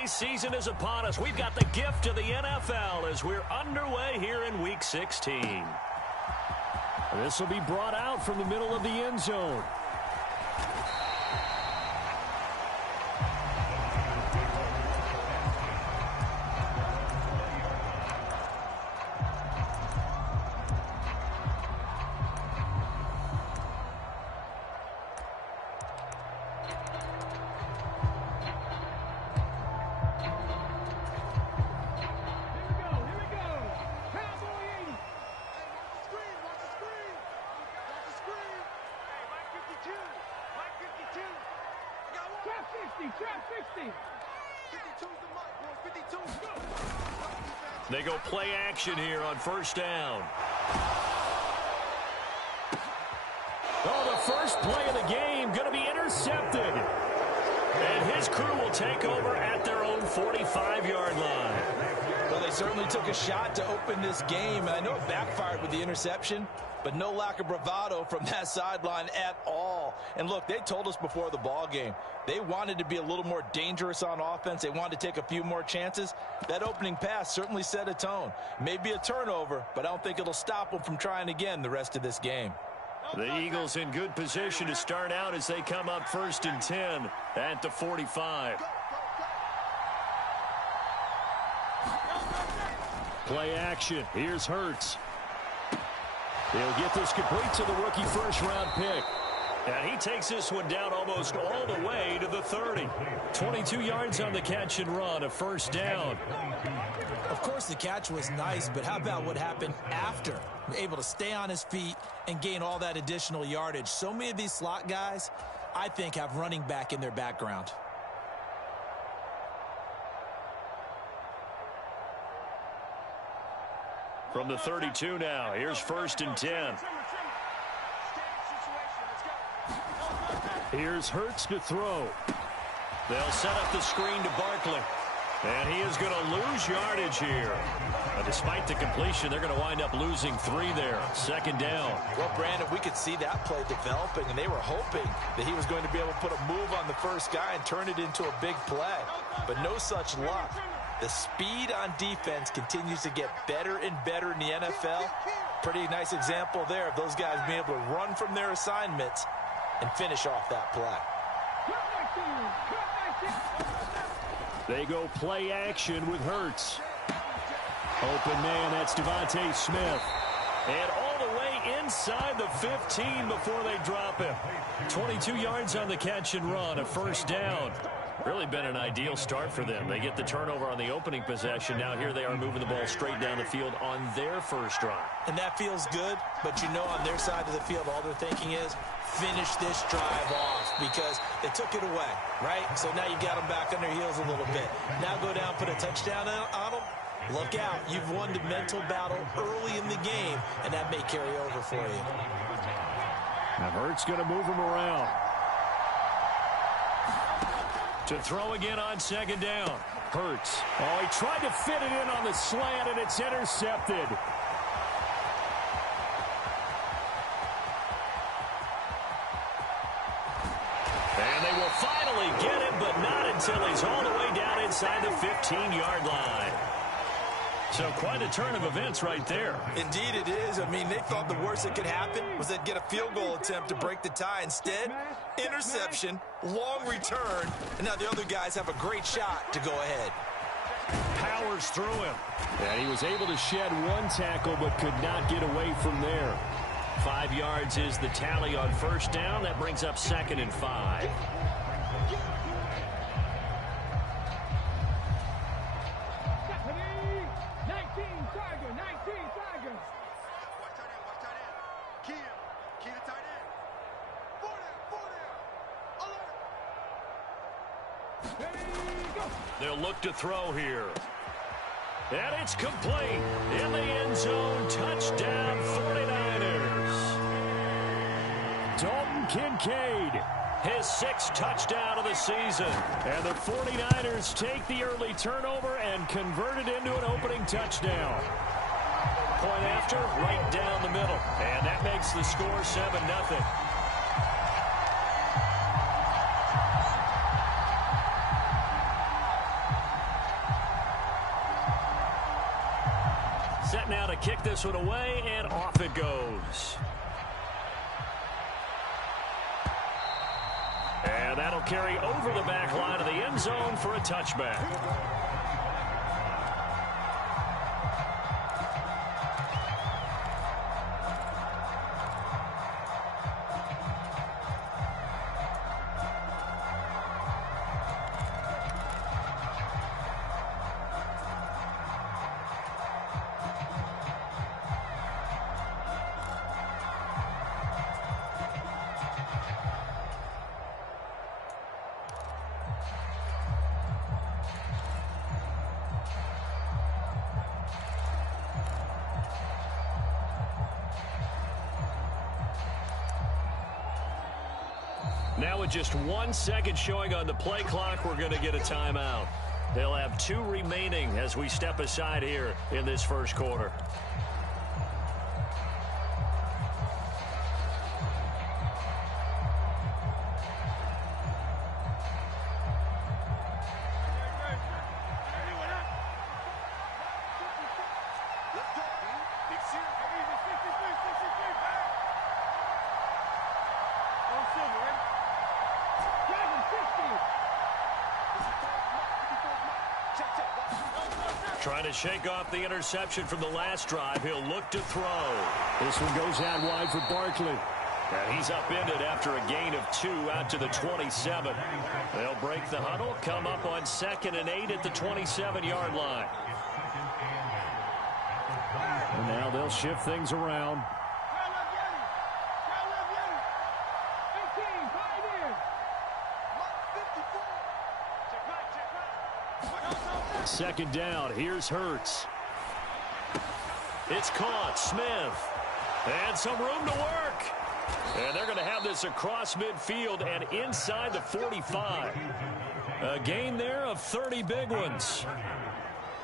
NBA season is upon us. We've got the gift of the NFL as we're underway here in Week 16. This will be brought out from the middle of the end zone. They go play action here on first down. Oh, the first play of the game going to be intercepted. And his crew will take over at their own 45-yard line. Well, they certainly took a shot to open this game, and I know it backfired with the interception, but no lack of bravado from that sideline at all. And look, they told us before the ball game, they wanted to be a little more dangerous on offense. They wanted to take a few more chances. That opening pass certainly set a tone. Maybe a turnover, but I don't think it'll stop them from trying again the rest of this game. The Eagles in good position to start out as they come up 1st and 10 at the 45. Play action. Here's Hurts. He'll get this complete to the rookie first-round pick. And he takes this one down almost all the way to the 30. 22 yards on the catch and run, a first down. Of course, the catch was nice, but how about what happened after? Able to stay on his feet and gain all that additional yardage. So many of these slot guys, I think, have running back in their background. From the 32 now, here's 1st and 10. Here's Hurts to throw. They'll set up the screen to Barkley. And he is going to lose yardage here. Despite the completion, they're going to wind up losing 3 there. 2nd down. Well, Brandon, we could see that play developing, and they were hoping that he was going to be able to put a move on the first guy and turn it into a big play. But no such luck. The speed on defense continues to get better and better in the NFL. Pretty nice example there of those guys being able to run from their assignments and finish off that play. They go play action with Hurts. Open man, that's Devontae Smith. And all the way inside the 15 before they drop him. 22 yards on the catch and run, a first down. Really been an ideal start for them. They get the turnover on the opening possession. Now here they are moving the ball straight down the field on their first drive. And that feels good, but you know on their side of the field all they're thinking is finish this drive off because they took it away, right? So now you've got them back on their heels a little bit. Now go down, put a touchdown on them. Look out. You've won the mental battle early in the game, and that may carry over for you. Now Hurts going to move him around. To throw again on 2nd down. Hurts. Oh, he tried to fit it in on the slant, and it's intercepted. And they will finally get him, but not until he's all the way down inside the 15-yard line. So quite a turn of events right there. Indeed it is. I mean, they thought the worst that could happen was they'd get a field goal attempt to break the tie. Instead, interception, long return, and now the other guys have a great shot to go ahead. Powers through him. And he was able to shed 1 tackle but could not get away from there. 5 yards is the tally on first down. That brings up 2nd and 5. They'll look to throw here. And it's complete. In the end zone, touchdown 49ers. Dalton Kincaid. His 6th touchdown of the season. And the 49ers take the early turnover and convert it into an opening touchdown. Point after, right down the middle. And that makes the score 7-0. kick this one away, and off it goes. And that'll carry over the back line of the end zone for a touchback. Now with just 1 second showing on the play clock, we're going to get a timeout. They'll have 2 remaining as we step aside here in this first quarter. Trying to shake off the interception from the last drive. He'll look to throw. This one goes out wide for Barkley. And he's upended after a gain of 2 out to the 27. They'll break the huddle, come up on 2nd and 8 at the 27-yard line. And now they'll shift things around. Second down. Here's Hurts. It's caught. Smith. And some room to work. And they're going to have this across midfield and inside the 45. A gain there of 30 big ones.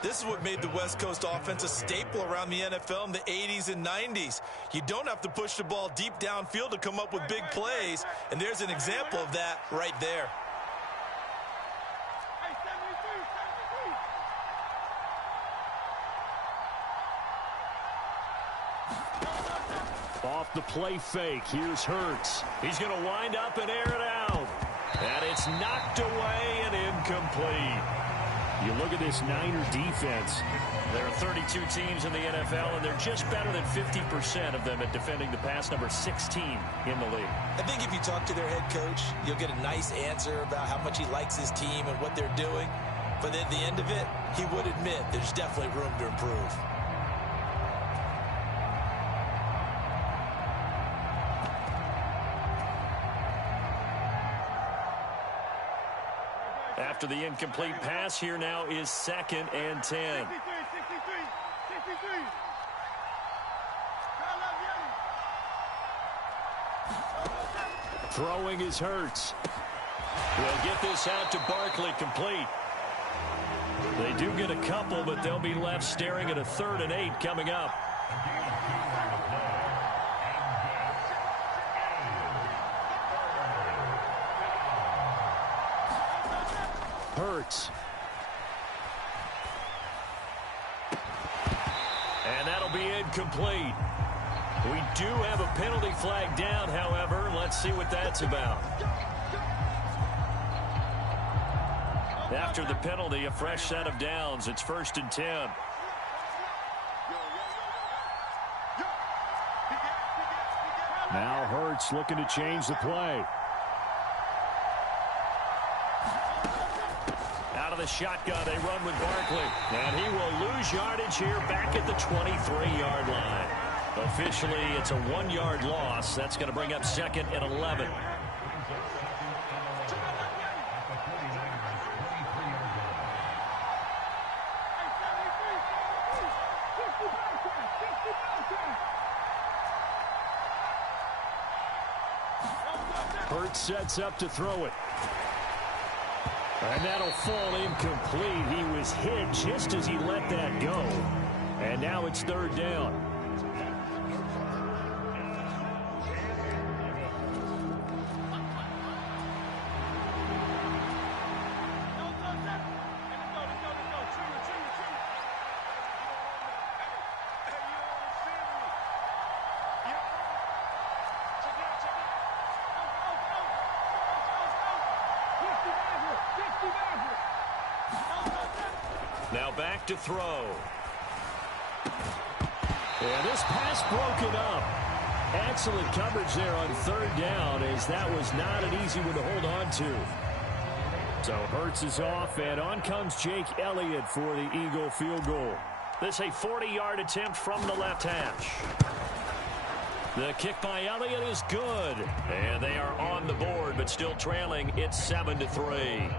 This is what made the West Coast offense a staple around the NFL in the 80s and 90s. You don't have to push the ball deep downfield to come up with big plays, and there's an example of that right there. Off the play fake. Here's Hurts. He's going to wind up and air it out. And it's knocked away and incomplete. You look at this Niner defense. There are 32 teams in the NFL, and they're just better than 50% of them at defending the pass, number 16 in the league. I think if you talk to their head coach, you'll get a nice answer about how much he likes his team and what they're doing. But at the end of it, he would admit there's definitely room to improve. After the incomplete pass, here now is 2nd and 10. Throwing is Hurts. They'll get this out to Barkley, complete. They do get a couple, but they'll be left staring at a 3rd and 8 coming up. Hurts. And that'll be incomplete. We do have a penalty flag down, however. Let's see what that's about. After the penalty, a fresh set of downs. It's 1st and 10. Now Hurts looking to change the play. Out of the shotgun, they run with Barkley. And he will lose yardage here back at the 23-yard line. Officially, it's a 1-yard loss. That's going to bring up 2nd and 11. Hurts sets up to throw it. And that'll fall incomplete. He was hit just as he let that go. And now it's 3rd down. back to throw. And this pass broken up. Excellent coverage there on third down, as that was not an easy one to hold on to. So Hurts is off, and on comes Jake Elliott for the Eagle field goal. This a 40-yard attempt from the left hash. The kick by Elliott is good, and they are on the board, but still trailing. It's 7-3.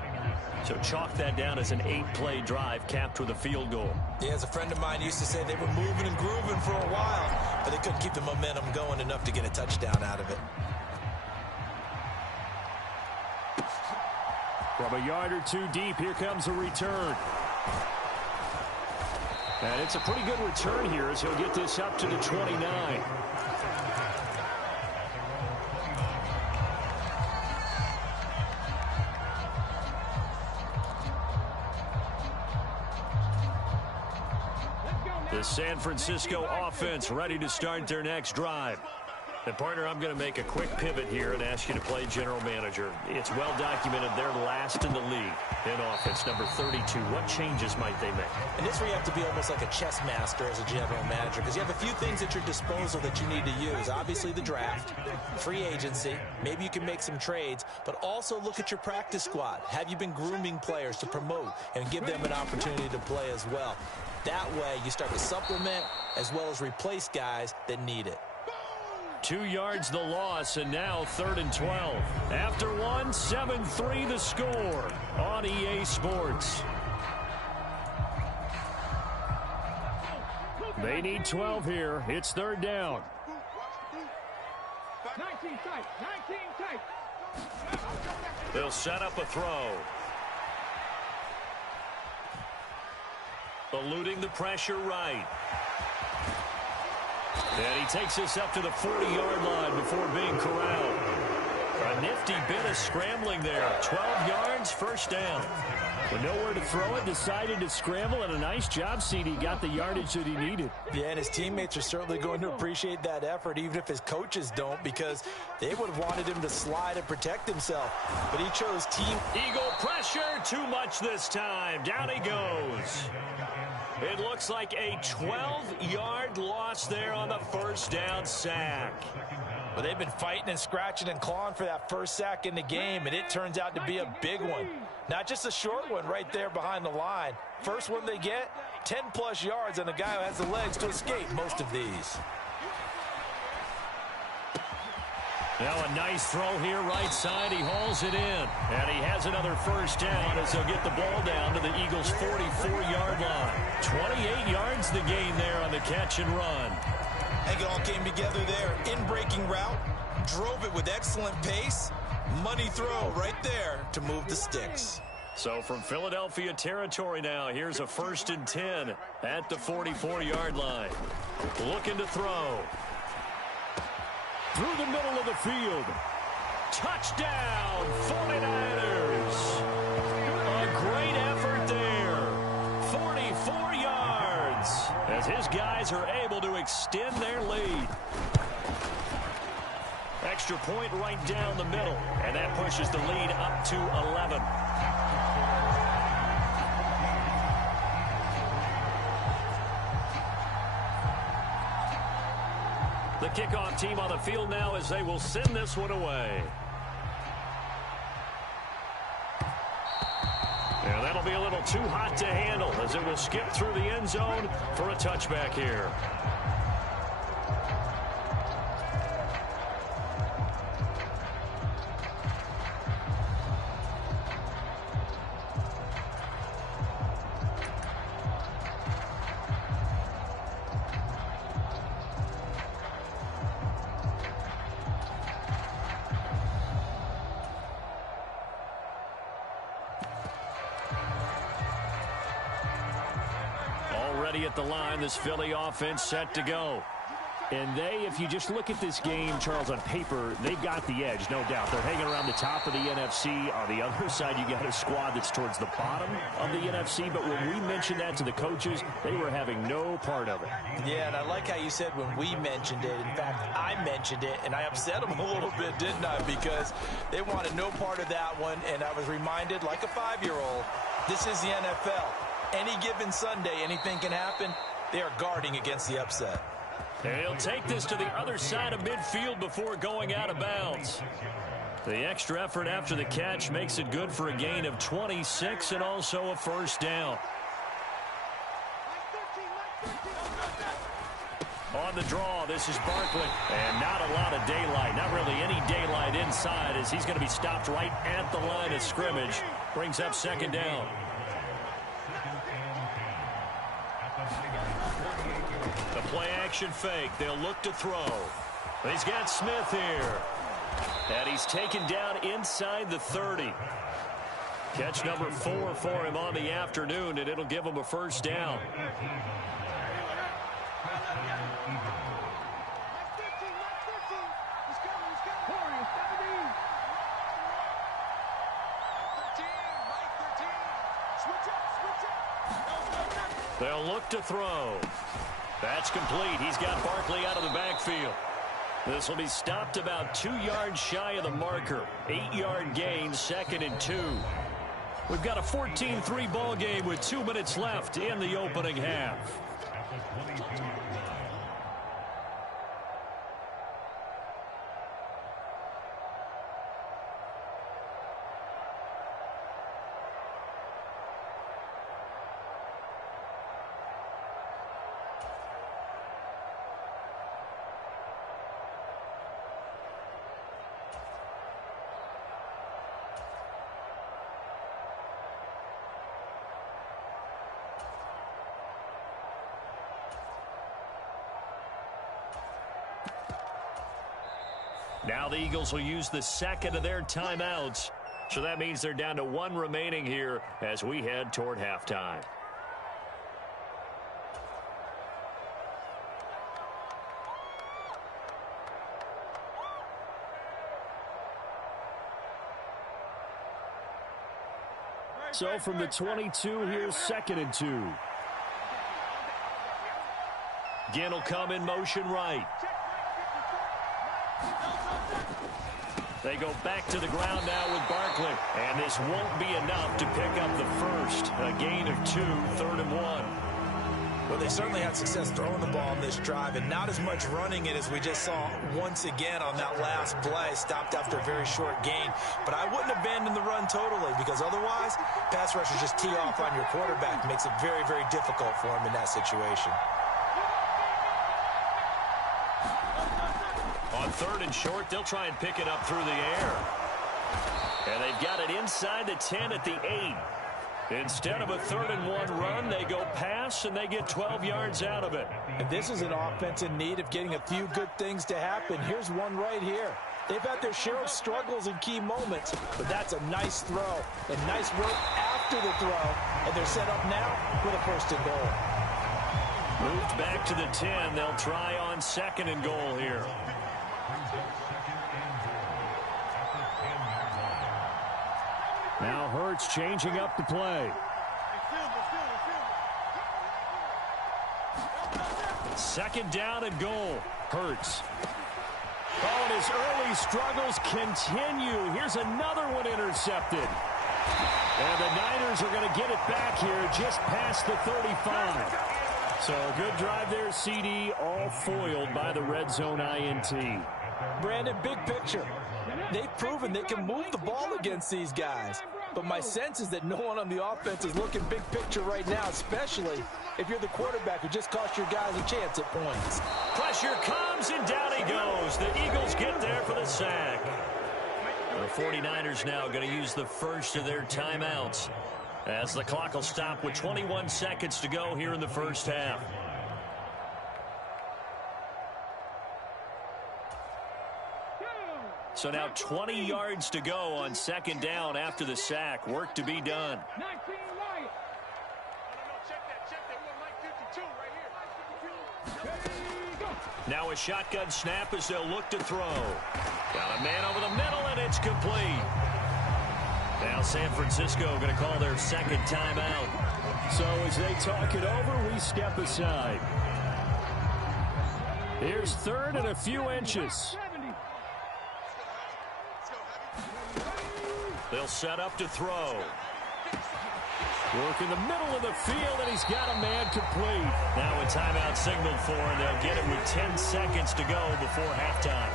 So chalk that down as an 8-play drive capped with a field goal. Yeah, as a friend of mine used to say, they were moving and grooving for a while, but they couldn't keep the momentum going enough to get a touchdown out of it. From a yard or two deep, here comes a return. And it's a pretty good return here as he'll get this up to the 29. The San Francisco offense ready to start their next drive. And, partner, I'm going to make a quick pivot here and ask you to play general manager. It's well documented they're last in the league in offense, number 32. What changes might they make? And this where you have to be almost like a chess master as a general manager, because you have a few things at your disposal that you need to use. Obviously the draft, free agency, maybe you can make some trades, but also look at your practice squad. Have you been grooming players to promote and give them an opportunity to play as well? That way you start to supplement as well as replace guys that need it. 2 yards the loss, and now 3rd and 12. After one, 7-3 the score on EA Sports. They need 12 here. It's 3rd down. 19 tight, 19 tight. They'll set up a throw. Eluding the pressure right. And he takes this up to the 40-yard line before being corralled. A nifty bit of scrambling there. 12 yards, 1st down. With nowhere to throw it, decided to scramble, and a nice job, CD. Got the yardage that he needed. Yeah, and his teammates are certainly going to appreciate that effort, even if his coaches don't, because they would have wanted him to slide and protect himself. But he chose team. Eagle pressure, too much this time. Down he goes. It looks like a 12-yard loss there on the 1st down sack. Well, they've been fighting and scratching and clawing for that first sack in the game, and it turns out to be a big one. Not just a short one right there behind the line. First one they get, 10-plus yards, and a guy who has the legs to escape most of these. Now a nice throw here right side. He hauls it in. And he has another 1st down as they'll get the ball down to the Eagles' 44-yard line. 28 yards the gain there on the catch and run. I think it all came together there. In-breaking route, drove it with excellent pace. Money throw right there to move the sticks. So from Philadelphia territory now, here's a 1st and 10 at the 44-yard line. Looking to throw. Through the middle of the field. Touchdown, 49ers. A great effort there. 44 yards as his guys are able to extend their lead. Extra point right down the middle, and that pushes the lead up to 11. The kickoff team on the field now as they will send this one away. And that'll be a little too hot to handle as it will skip through the end zone for a touchback here. At the line, this Philly offense set to go. And they, if you just look at this game, Charles, on paper, they've got the edge, no doubt. They're hanging around the top of the NFC. On the other side, you got a squad that's towards the bottom of the NFC. But when we mentioned that to the coaches, they were having no part of it. Yeah, and I like how you said when we mentioned it. In fact, I mentioned it, and I upset them a little bit, didn't I? Because they wanted no part of that one, and I was reminded, like a 5-year-old, this is the NFL. Any given Sunday, anything can happen. They are guarding against the upset. And he'll take this to the other side of midfield before going out of bounds. The extra effort after the catch makes it good for a gain of 26 and also a first down. On the draw, this is Barkley. And not a lot of daylight, not really any daylight inside, as he's going to be stopped right at the line of scrimmage. Brings up second down. The play action fake. They'll look to throw. He's got Smith here. And he's taken down inside the 30. Catch number 4 for him on the afternoon, and it'll give him a first down. They'll look to throw. That's complete. He's got Barkley out of the backfield. This will be stopped about 2 yards shy of the marker. 8-yard gain, 2nd and 2. We've got a 14-3 ball game with 2 minutes left in the opening half. Now the Eagles will use the second of their timeouts. So that means they're down to 1 remaining here as we head toward halftime. So from the 22, here's 2nd and 2. Ginn will come in motion right. They go back to the ground now with Barkley. And this won't be enough to pick up the first. A gain of 2, 3rd and 1. Well, they certainly had success throwing the ball on this drive and not as much running it as we just saw once again on that last play. Stopped after a very short gain. But I wouldn't abandon the run totally because otherwise, pass rushers just tee off on your quarterback. Makes it very, very difficult for him in that situation. On 3rd and short, they'll try and pick it up through the air. And they've got it inside the 10 at the 8. Instead of a 3rd and 1 run, they go pass, and they get 12 yards out of it. And this is an offense in need of getting a few good things to happen. Here's one right here. They've had their share of struggles in key moments, but that's a nice throw. And nice work after the throw. And they're set up now with a 1st and goal. Moved back to the 10. They'll try on 2nd and goal here. Now Hurts changing up the play. 2nd down and goal. Hurts. Oh, and his early struggles continue. Here's another one intercepted. And the Niners are going to get it back here just past the 35. So a good drive there, CD, all foiled by the red zone INT. Brandon, big picture. They've proven they can move the ball against these guys. But my sense is that no one on the offense is looking big picture right now, especially if you're the quarterback who just cost your guys a chance at points. Pressure comes, and down he goes. The Eagles get there for the sack. The 49ers now going to use the first of their timeouts as the clock will stop with 21 seconds to go here in the first half. So now 20 yards to go on 2nd down after the sack. Work to be done. Now a shotgun snap as they'll look to throw. Got a man over the middle, and it's complete. Now San Francisco going to call their 2nd timeout. So as they talk it over, we step aside. Here's 3rd and a few inches. They'll set up to throw. Work in the middle of the field, and he's got a man complete. Now a timeout signaled for, and they'll get it with 10 seconds to go before halftime.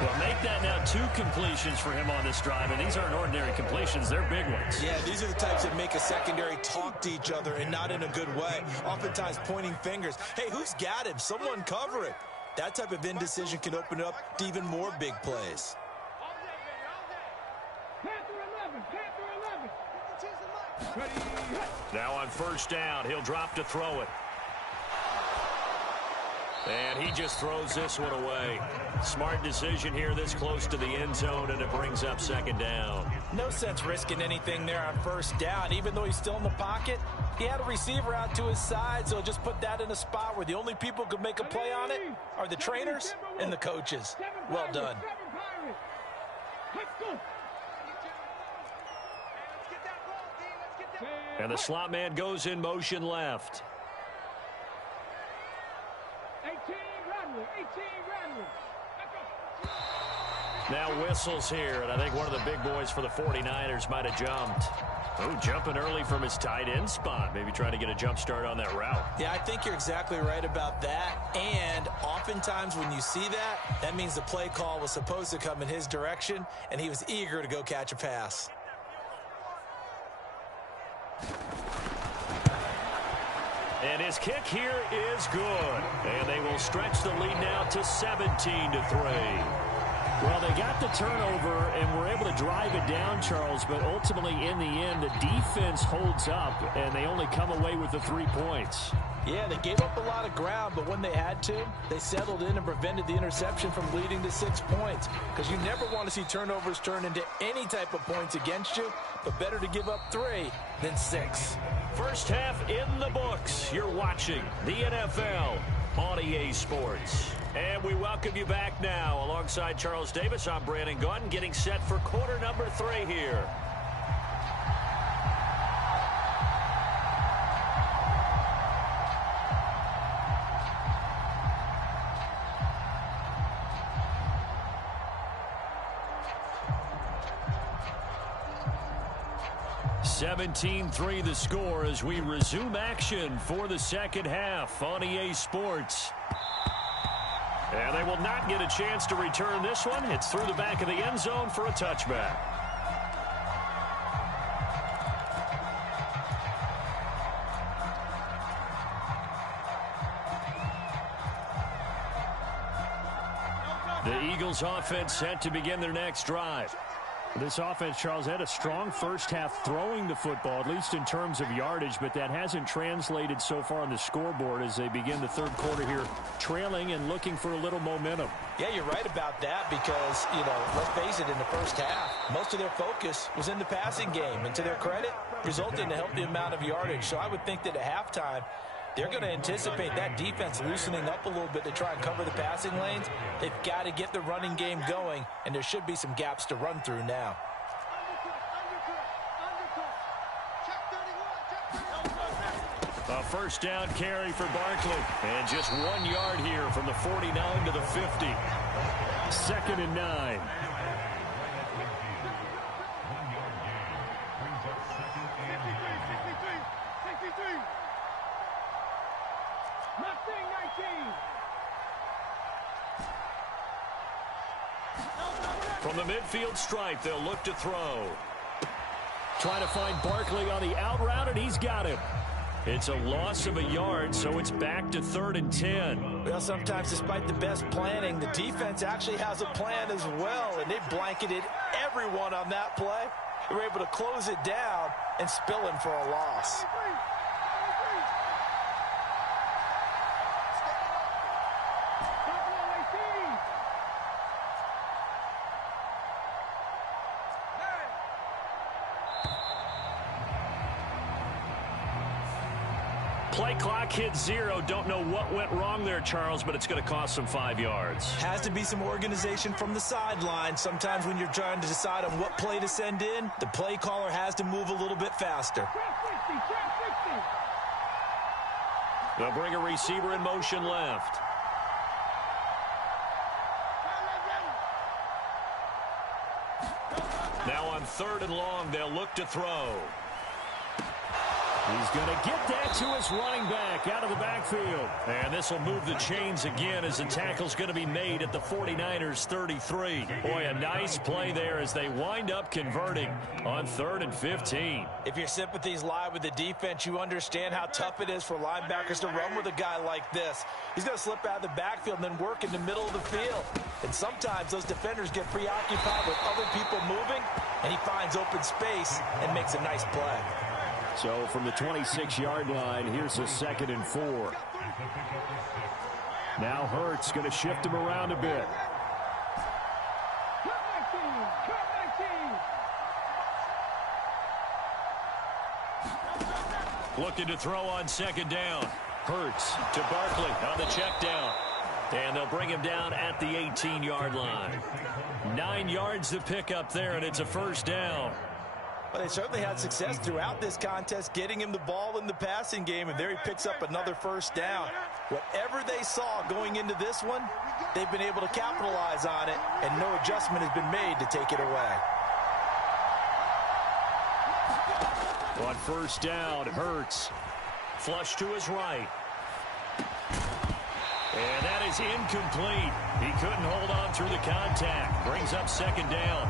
Well, make that now 2 completions for him on this drive, and these aren't ordinary completions. They're big ones. Yeah, these are the types that make a secondary talk to each other and not in a good way. Oftentimes pointing fingers. Hey, who's got him? Someone cover it. That type of indecision can open up to even more big plays. Now on first down, he'll drop to throw it. And he just throws this one away. Smart decision here this close to the end zone, and it brings up second down. No sense risking anything there on first down. Even though he's still in the pocket, he had a receiver out to his side, so just put that in a spot where the only people who could make a play on it are the trainers and the coaches. Well done. And the slot man goes in motion left. 18 Radley. Now whistles here, and I think one of the big boys for the 49ers might have jumped. Oh, jumping early from his tight end spot. Maybe trying to get a jump start on that route. Yeah, I think you're exactly right about that. And oftentimes when you see that, that means the play call was supposed to come in his direction, and he was eager to go catch a pass. And his kick here is good. And they will stretch the lead now to 17-3. Well, they got the turnover and were able to drive it down, Charles, but ultimately in the end, the defense holds up, and they only come away with the 3 points. Yeah, they gave up a lot of ground, but when they had to, they settled in and prevented the interception from leading to 6 points. Because you never want to see turnovers turn into any type of points against you, but better to give up 3 than 6. First half in the books. You're watching the NFL on EA Sports. And we welcome you back now. Alongside Charles Davis, I'm Brandon Gaudin, getting set for quarter number 3 here. (17-3) the score as we resume action for the second half on EA Sports. And they will not get a chance to return this one. It's through the back of the end zone for a touchback. The Eagles offense set to begin their next drive. This offense, Charles, had a strong first half throwing the football, at least in terms of yardage, but that hasn't translated so far on the scoreboard as they begin the third quarter here, trailing and looking for a little momentum. Yeah, you're right about that because, let's face it, in the first half, most of their focus was in the passing game, and to their credit, resulted in a healthy amount of yardage. So I would think that at halftime, they're going to anticipate that defense loosening up a little bit to try and cover the passing lanes. They've got to get the running game going, and there should be some gaps to run through now. A first down carry for Barkley. And just 1 yard here from the 49 to the 50. 2nd and 9. From the midfield stripe, they'll look to throw. Trying to find Barkley on the out route, and he's got him. It's a loss of a yard, so it's back to 3rd and 10. Well, sometimes despite the best planning, the defense actually has a plan as well, and they blanketed everyone on that play. They were able to close it down and spill him for a loss. Play clock hits 0. Don't know what went wrong there, Charles, but it's going to cost them 5 yards. Has to be some organization from the sideline. Sometimes when you're trying to decide on what play to send in, the play caller has to move a little bit faster. They'll bring a receiver in motion left. Now on 3rd and long, they'll look to throw. He's going to get that to his running back out of the backfield. And this will move the chains again as the tackle's going to be made at the 49ers 33. Boy, a nice play there as they wind up converting on 3rd and 15. If your sympathies lie with the defense, you understand how tough it is for linebackers to run with a guy like this. He's going to slip out of the backfield and then work in the middle of the field. And sometimes those defenders get preoccupied with other people moving, and he finds open space and makes a nice play. So from the 26-yard line, here's a 2nd and 4. Now Hurts going to shift him around a bit. Looking to throw on 2nd down. Hurts to Barkley on the check down. And they'll bring him down at the 18-yard line. 9 yards to pick up there, and it's a 1st down. Well, they certainly had success throughout this contest getting him the ball in the passing game, and there he picks up another 1st down. Whatever they saw going into this one, they've been able to capitalize on it, and no adjustment has been made to take it away. On 1st down, Hurts. Flush to his right. And that is incomplete. He couldn't hold on through the contact. Brings up 2nd down.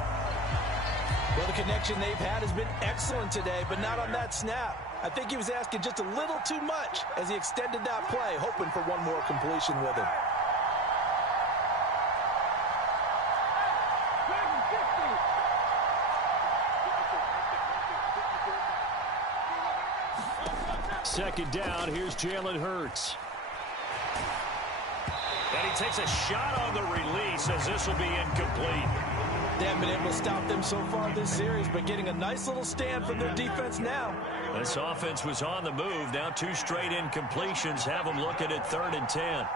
Well, the connection they've had has been excellent today, but not on that snap. I think he was asking just a little too much as he extended that play, hoping for one more completion with him. Second down, here's Jalen Hurts. And he takes a shot on the release as this will be incomplete. They haven't been able to stop them so far this series, but getting a nice little stand from their defense now. This offense was on the move. Now 2 straight incompletions have them looking at 3rd and 10.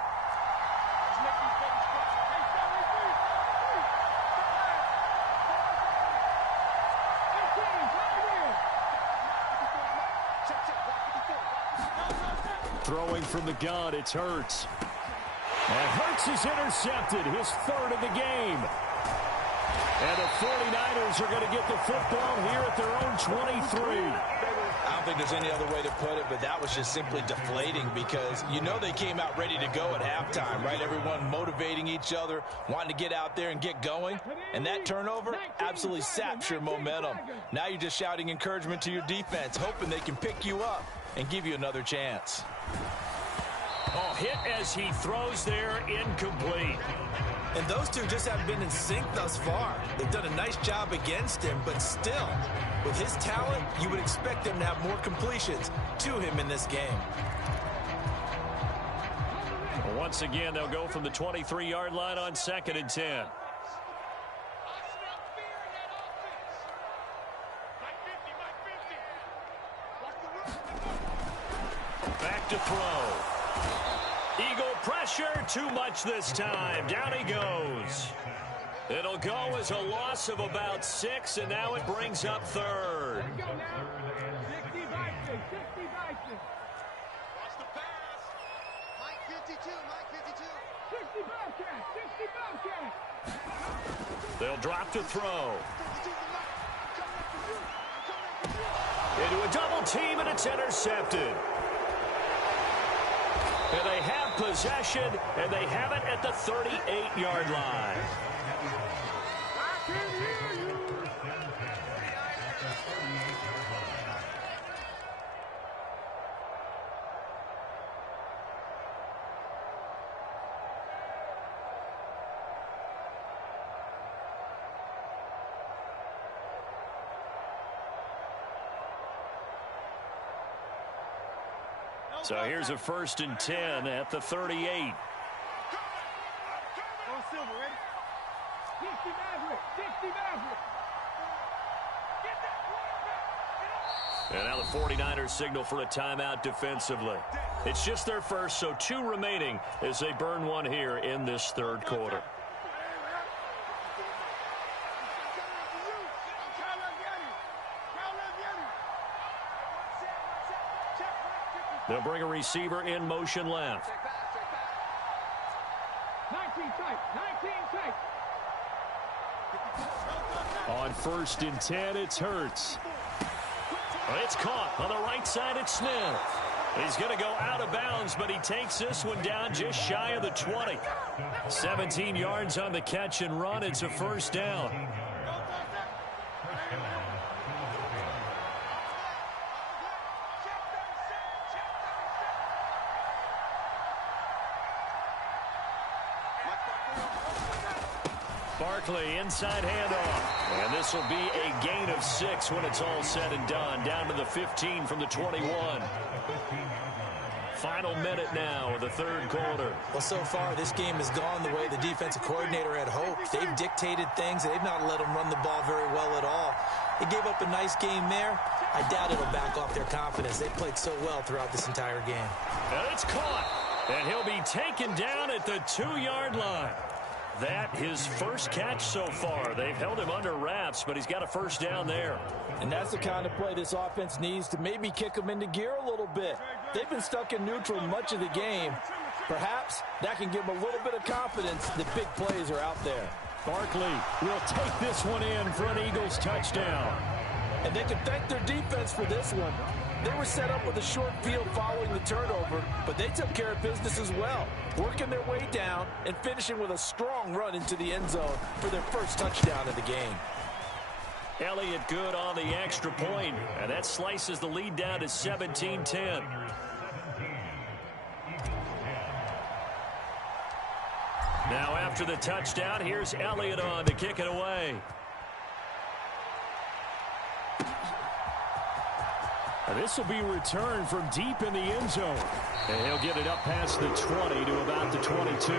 Throwing from the gun, it's Hurts. And Hurts is intercepted, his 3rd of the game. And the 49ers are going to get the football here at their own 23. I don't think there's any other way to put it, but that was just simply deflating because you know they came out ready to go at halftime, right? Everyone motivating each other, wanting to get out there and get going. And that turnover absolutely saps your momentum. Now you're just shouting encouragement to your defense, hoping they can pick you up and give you another chance. Oh, hit as he throws there, incomplete. And those two just haven't been in sync thus far. They've done a nice job against him, but still, with his talent, you would expect them to have more completions to him in this game. Once again, they'll go from the 23-yard line on 2nd and 10. Back to throw. Eagle pressure, too much this time. Down he goes. It'll go as a loss of about 6, and now it brings up 3rd. They'll drop to throw. Into a double team, and it's intercepted. And they have possession, and they have it at the 38-yard line. So here's a 1st and 10 at the 38. And now the 49ers signal for a timeout defensively. It's just their first, so 2 remaining as they burn one here in this 3rd quarter. They'll bring a receiver in motion left. 19 tight, 19 tight. On 1st and 10, it's Hurts. It's caught on the right side at Smith. He's going to go out of bounds, but he takes this one down just shy of the 20. 17 yards on the catch and run. It's a first down. Barkley inside handoff. And this will be a gain of 6 when it's all said and done. Down to the 15 from the 21. Final minute now of the third quarter. Well, so far, this game has gone the way the defensive coordinator had hoped. They've dictated things. They've not let them run the ball very well at all. They gave up a nice game there. I doubt it'll back off their confidence. They played so well throughout this entire game. And it's caught. And he'll be taken down at the 2-yard line. That his first catch so far. They've held him under wraps, but he's got a first down there. And that's the kind of play this offense needs to maybe kick them into gear a little bit. They've been stuck in neutral much of the game. Perhaps that can give them a little bit of confidence that big plays are out there. Barkley will take this one in for an Eagles touchdown. And they can thank their defense for this one. They were set up with a short field following the turnover, but they took care of business as well, working their way down and finishing with a strong run into the end zone for their first touchdown of the game. Elliott good on the extra point, and that slices the lead down to 17-10. Now after the touchdown, here's Elliott on to kick it away. And this will be returned from deep in the end zone. And he'll get it up past the 20 to about the 22.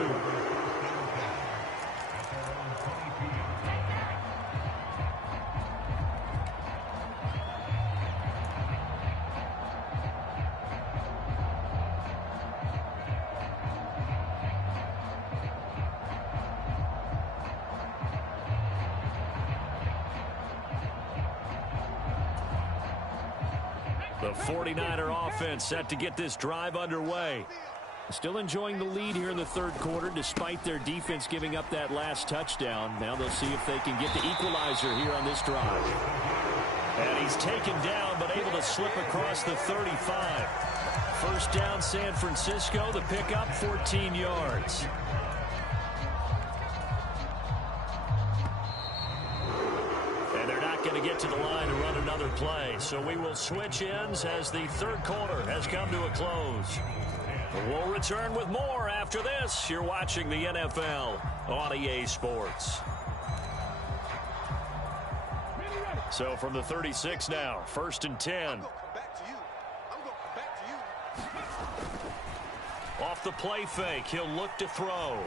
The 49er offense set to get this drive underway. Still enjoying the lead here in the third quarter despite their defense giving up that last touchdown. Now they'll see if they can get the equalizer here on this drive. And he's taken down but able to slip across the 35. First down San Francisco. The pickup 14 yards. And they're not going to get to the line to run another play. So we will switch ends as the third quarter has come to a close. We'll return with more after this. You're watching the NFL on EA Sports. So from the 36 now, 1st and 10. Off the play fake, he'll look to throw.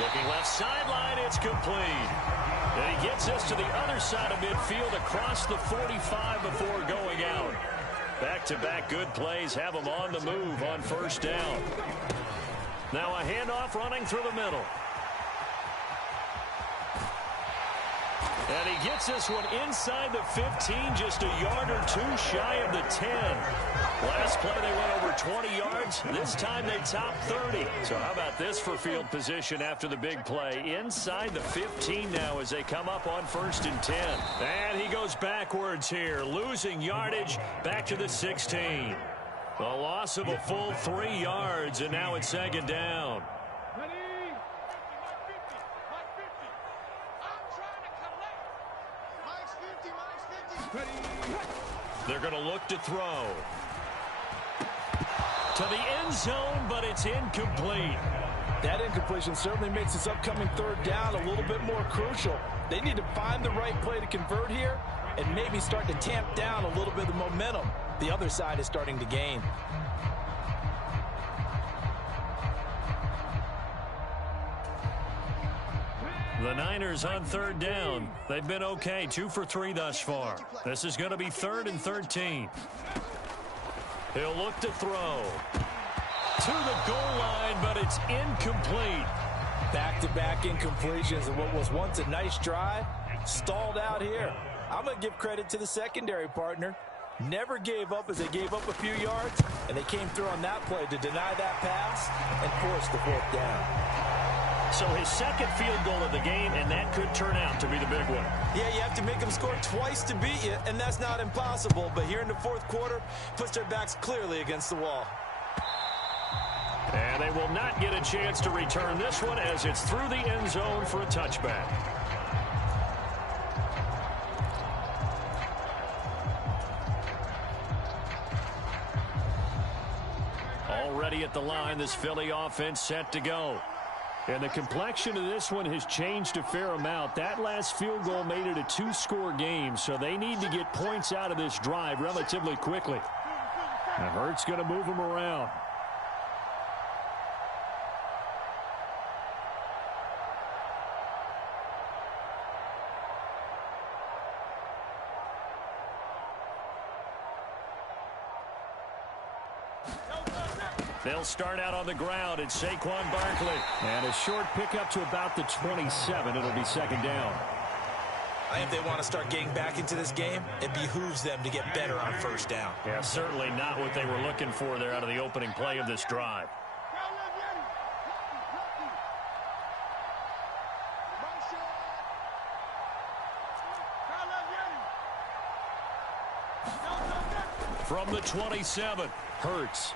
Looking left sideline, it's complete. And he gets us to the other side of midfield across the 45 before going out. Back-to-back good plays have him on the move on first down. Now a handoff running through the middle. And he gets this one inside the 15, just a yard or two shy of the 10. Last play they went over 20 yards. This time they top 30. So how about this for field position after the big play? Inside the 15 now as they come up on 1st and 10. And he goes backwards here, losing yardage back to the 16. A loss of a full 3 yards, and now it's 2nd down. They're going to look to throw. To the end zone, but it's incomplete. That incompletion certainly makes this upcoming 3rd down a little bit more crucial. They need to find the right play to convert here and maybe start to tamp down a little bit of the momentum the other side is starting to gain. The Niners on 3rd down. They've been okay, 2 for 3 thus far. This is going to be 3rd and 13. He'll look to throw. To the goal line, but it's incomplete. Back-to-back incompletions of what was once a nice drive, stalled out here. I'm going to give credit to the secondary partner. Never gave up as they gave up a few yards, and they came through on that play to deny that pass and force the 4th down. So his second field goal of the game, and that could turn out to be the big one. Yeah, you have to make them score twice to beat you, and that's not impossible. But here in the fourth quarter, puts their backs clearly against the wall. And they will not get a chance to return this one as it's through the end zone for a touchback. Already at the line, this Philly offense set to go. And the complexion of this one has changed a fair amount. That last field goal made it a two-score game, so they need to get points out of this drive relatively quickly. And Hurts going to move them around. They'll start out on the ground. It's Saquon Barkley. And a short pickup to about the 27. It'll be second down. I think if they want to start getting back into this game, it behooves them to get better on first down. Yeah, certainly not what they were looking for there out of the opening play of this drive. From the 27, Hurts.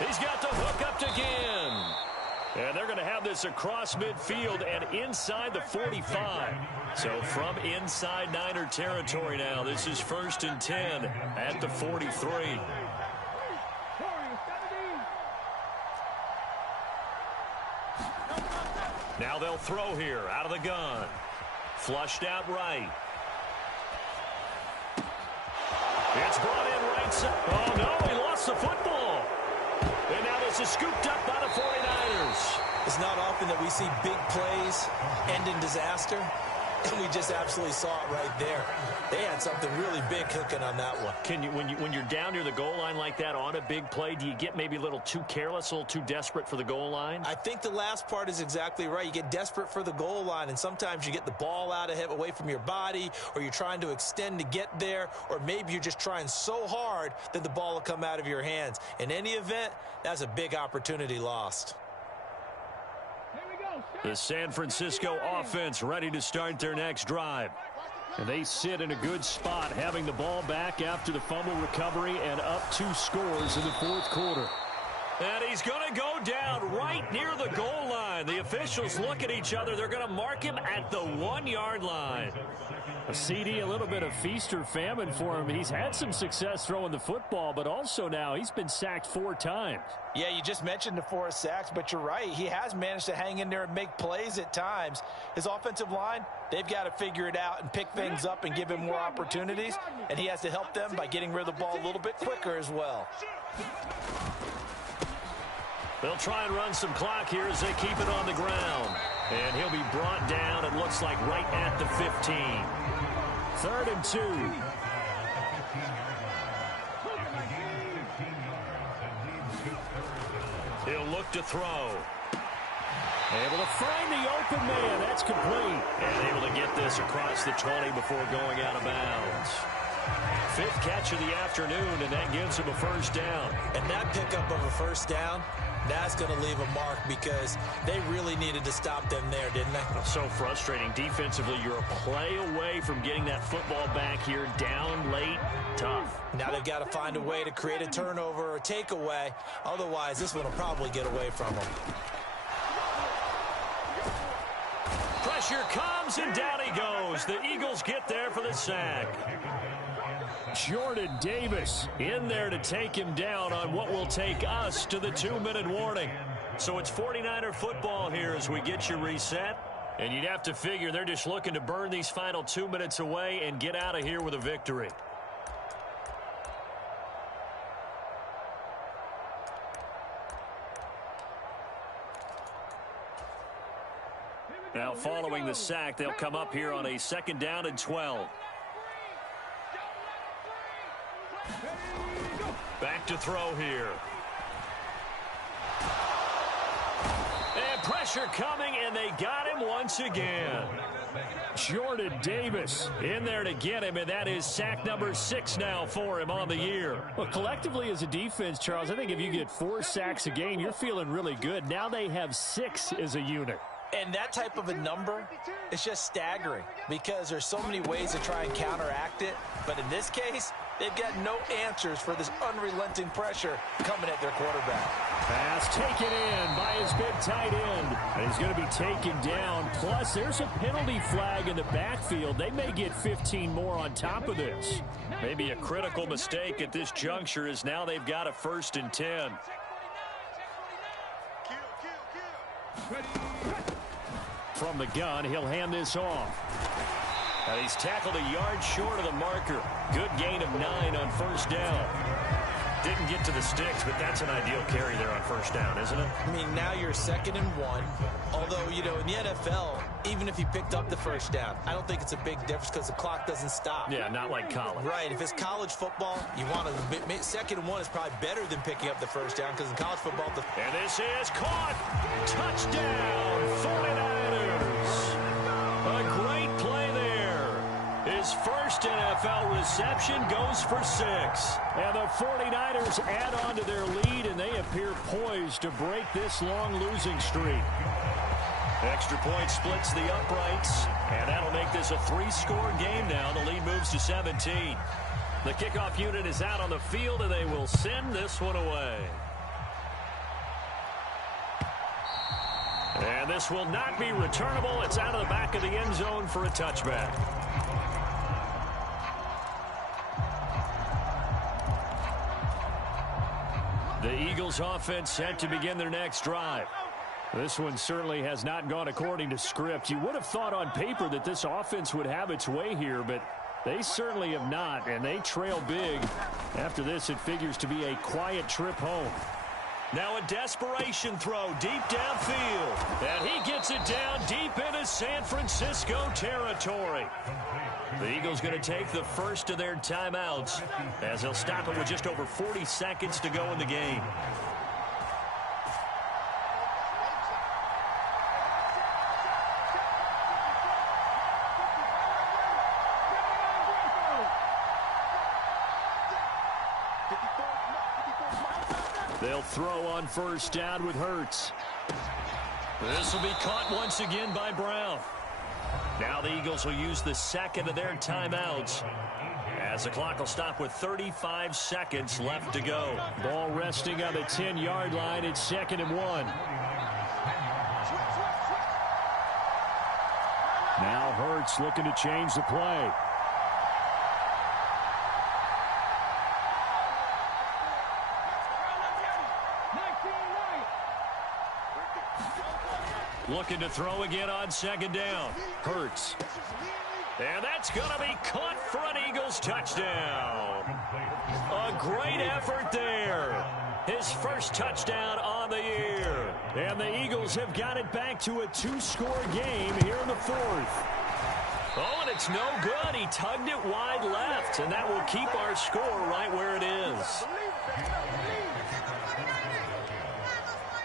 He's got the hook up to Ginn. And they're going to have this across midfield and inside the 45. So from inside Niner territory now, this is 1st and 10 at the 43. Now they'll throw here out of the gun. Flushed out right. It's brought in right side. Oh, no, he lost the football. And now this is scooped up by the 49ers. It's not often that we see big plays end in disaster, and we just absolutely saw it right there. They had something really big cooking on that one. Can you, when you're down near the goal line like that on a big play, do you get maybe a little too careless, a little too desperate for the goal line? I think the last part is exactly right. You get desperate for the goal line, and sometimes you get the ball out of it away from your body, or you're trying to extend to get there, or maybe you're just trying so hard that the ball will come out of your hands. In any event, that's a big opportunity lost. The San Francisco offense ready to start their next drive. And they sit in a good spot, having the ball back after the fumble recovery and up 2 scores in the fourth quarter. And he's going to go down right near the goal line. The officials look at each other. They're going to mark him at the 1-yard line. A CD, a little bit of feast or famine for him. He's had some success throwing the football, but also now he's been sacked 4 times. Yeah, you just mentioned the 4 sacks, but you're right. He has managed to hang in there and make plays at times. His offensive line, they've got to figure it out and pick things up and give him more opportunities, and he has to help them by getting rid of the ball a little bit quicker as well. They'll try and run some clock here as they keep it on the ground. And he'll be brought down, it looks like, right at the 15. 3rd and 2. He'll look to throw. Able to find the open man. That's complete. And able to get this across the 20 before going out of bounds. 5th catch of the afternoon, and that gives him a first down. And that pickup of a first down, that's going to leave a mark because they really needed to stop them there, didn't they? So frustrating. Defensively, you're a play away from getting that football back here, down late, tough. Now they've got to find a way to create a turnover or takeaway. Otherwise, this one will probably get away from them. Pressure comes, and down he goes. The Eagles get there for the sack. Jordan Davis in there to take him down on what will take us to the 2-minute warning. So it's 49er football here as we get you reset. And you'd have to figure they're just looking to burn these final 2 minutes away and get out of here with a victory. Now following the sack, they'll come up here on a 2nd down and 12. Back to throw here. And pressure coming, and they got him once again. Jordan Davis in there to get him, and that is sack number 6 now for him on the year. Well, collectively as a defense, Charles, I think if you get 4 sacks a game, you're feeling really good. Now they have 6 as a unit. And that type of a number is just staggering because there's so many ways to try and counteract it. But in this case, they've got no answers for this unrelenting pressure coming at their quarterback. Pass taken in by his big tight end. And he's going to be taken down. Plus, there's a penalty flag in the backfield. They may get 15 more on top of this. Maybe a critical mistake at this juncture is now they've got a 1st and 10. From the gun, he'll hand this off. And he's tackled a yard short of the marker. Good gain of 9 on 1st down. Didn't get to the sticks, but that's an ideal carry there on 1st down, isn't it? I mean, now you're 2nd and 1. Although, you know, in the NFL, even if he picked up the 1st down, I don't think it's a big difference because the clock doesn't stop. Yeah, not like college. Right. If it's college football, you want to 2nd and 1 is probably better than picking up the 1st down because in college football, and this is caught. Touchdown, 49ers. A great play there. His first NFL reception goes for 6. And the 49ers add on to their lead, and they appear poised to break this long losing streak. Extra point splits the uprights, and that'll make this a 3-score game now. The lead moves to 17. The kickoff unit is out on the field, and they will send this one away. And this will not be returnable. It's out of the back of the end zone for a touchback. The Eagles offense set to begin their next drive. This one certainly has not gone according to script. You would have thought on paper that this offense would have its way here, but they certainly have not, and they trail big. After this, it figures to be a quiet trip home. Now a desperation throw deep downfield. And he gets it down deep into San Francisco territory. The Eagles going to take the first of their timeouts as they'll stop it with just over 40 seconds to go in the game. They'll throw on 1st down with Hurts. This will be caught once again by Brown. Now the Eagles will use the 2nd of their timeouts as the clock will stop with 35 seconds left to go. Ball resting on the 10-yard line. It's 2nd and 1. Now Hurts looking to change the play. Looking to throw again on 2nd down. Hurts. And that's going to be caught for an Eagles touchdown. A great effort there. His first touchdown on the year. And the Eagles have got it back to a 2-score game here in the 4th. Oh, and it's no good. He tugged it wide left, and that will keep our score right where it is.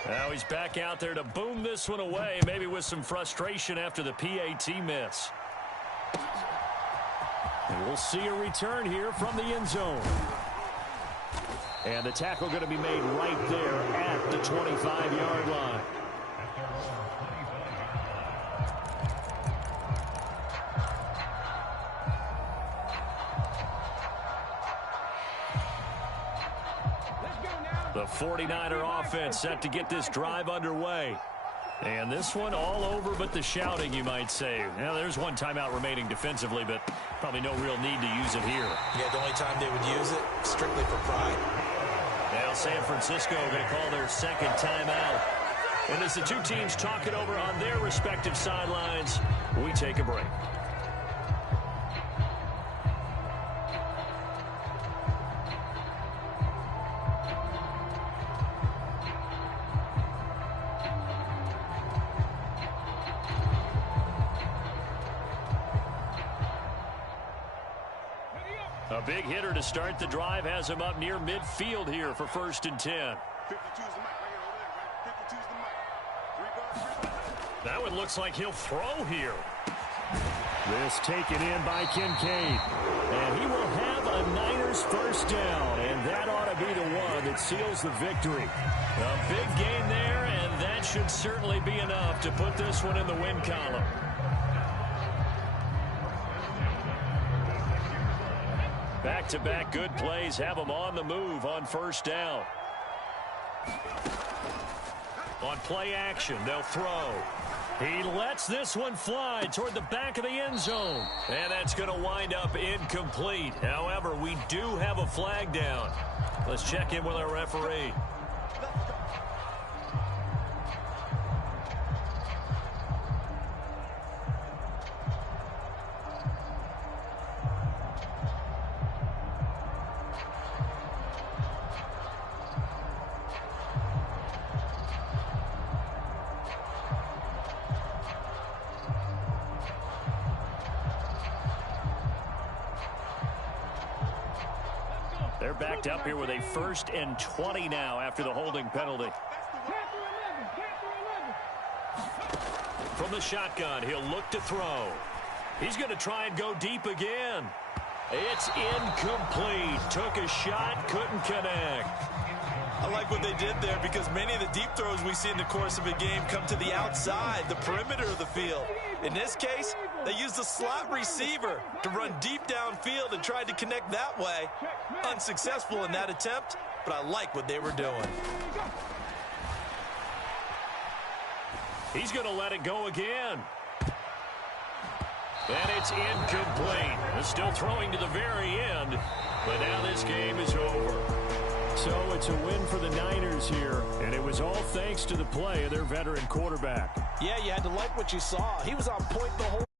Now he's back out there to boom this one away, maybe with some frustration after the PAT miss. And we'll see a return here from the end zone. And the tackle going to be made right there at the 25-yard line. The 49er offense set to get this drive underway. And this one all over but the shouting, you might say. Now, there's one timeout remaining defensively, but probably no real need to use it here. Yeah, the only time they would use it, strictly for pride. Now, San Francisco going to call their 2nd timeout. And as the two teams talk it over on their respective sidelines, we take a break. A big hitter to start the drive has him up near midfield here for 1st and 10. That one looks like he'll throw here. This taken in by Kincaid. And he will have a Niners first down. And that ought to be the one that seals the victory. A big gain there, and that should certainly be enough to put this one in the win column. Back-to-back good plays have them on the move on first down. On play action, they'll throw. He lets this one fly toward the back of the end zone. And that's going to wind up incomplete. However, we do have a flag down. Let's check in with our referee. They're backed up here with a 1st and 20 now after the holding penalty. From the shotgun, he'll look to throw. He's going to try and go deep again. It's incomplete. Took a shot, couldn't connect. I like what they did there because many of the deep throws we see in the course of a game come to the outside, the perimeter of the field. In this case, they used the slot receiver to run deep downfield and tried to connect that way. Unsuccessful in that attempt, but I like what they were doing. He's going to let it go again. And it's incomplete. They're still throwing to the very end, but now this game is over. So it's a win for the Niners here, and it was all thanks to the play of their veteran quarterback. Yeah, you had to like what you saw. He was on point the whole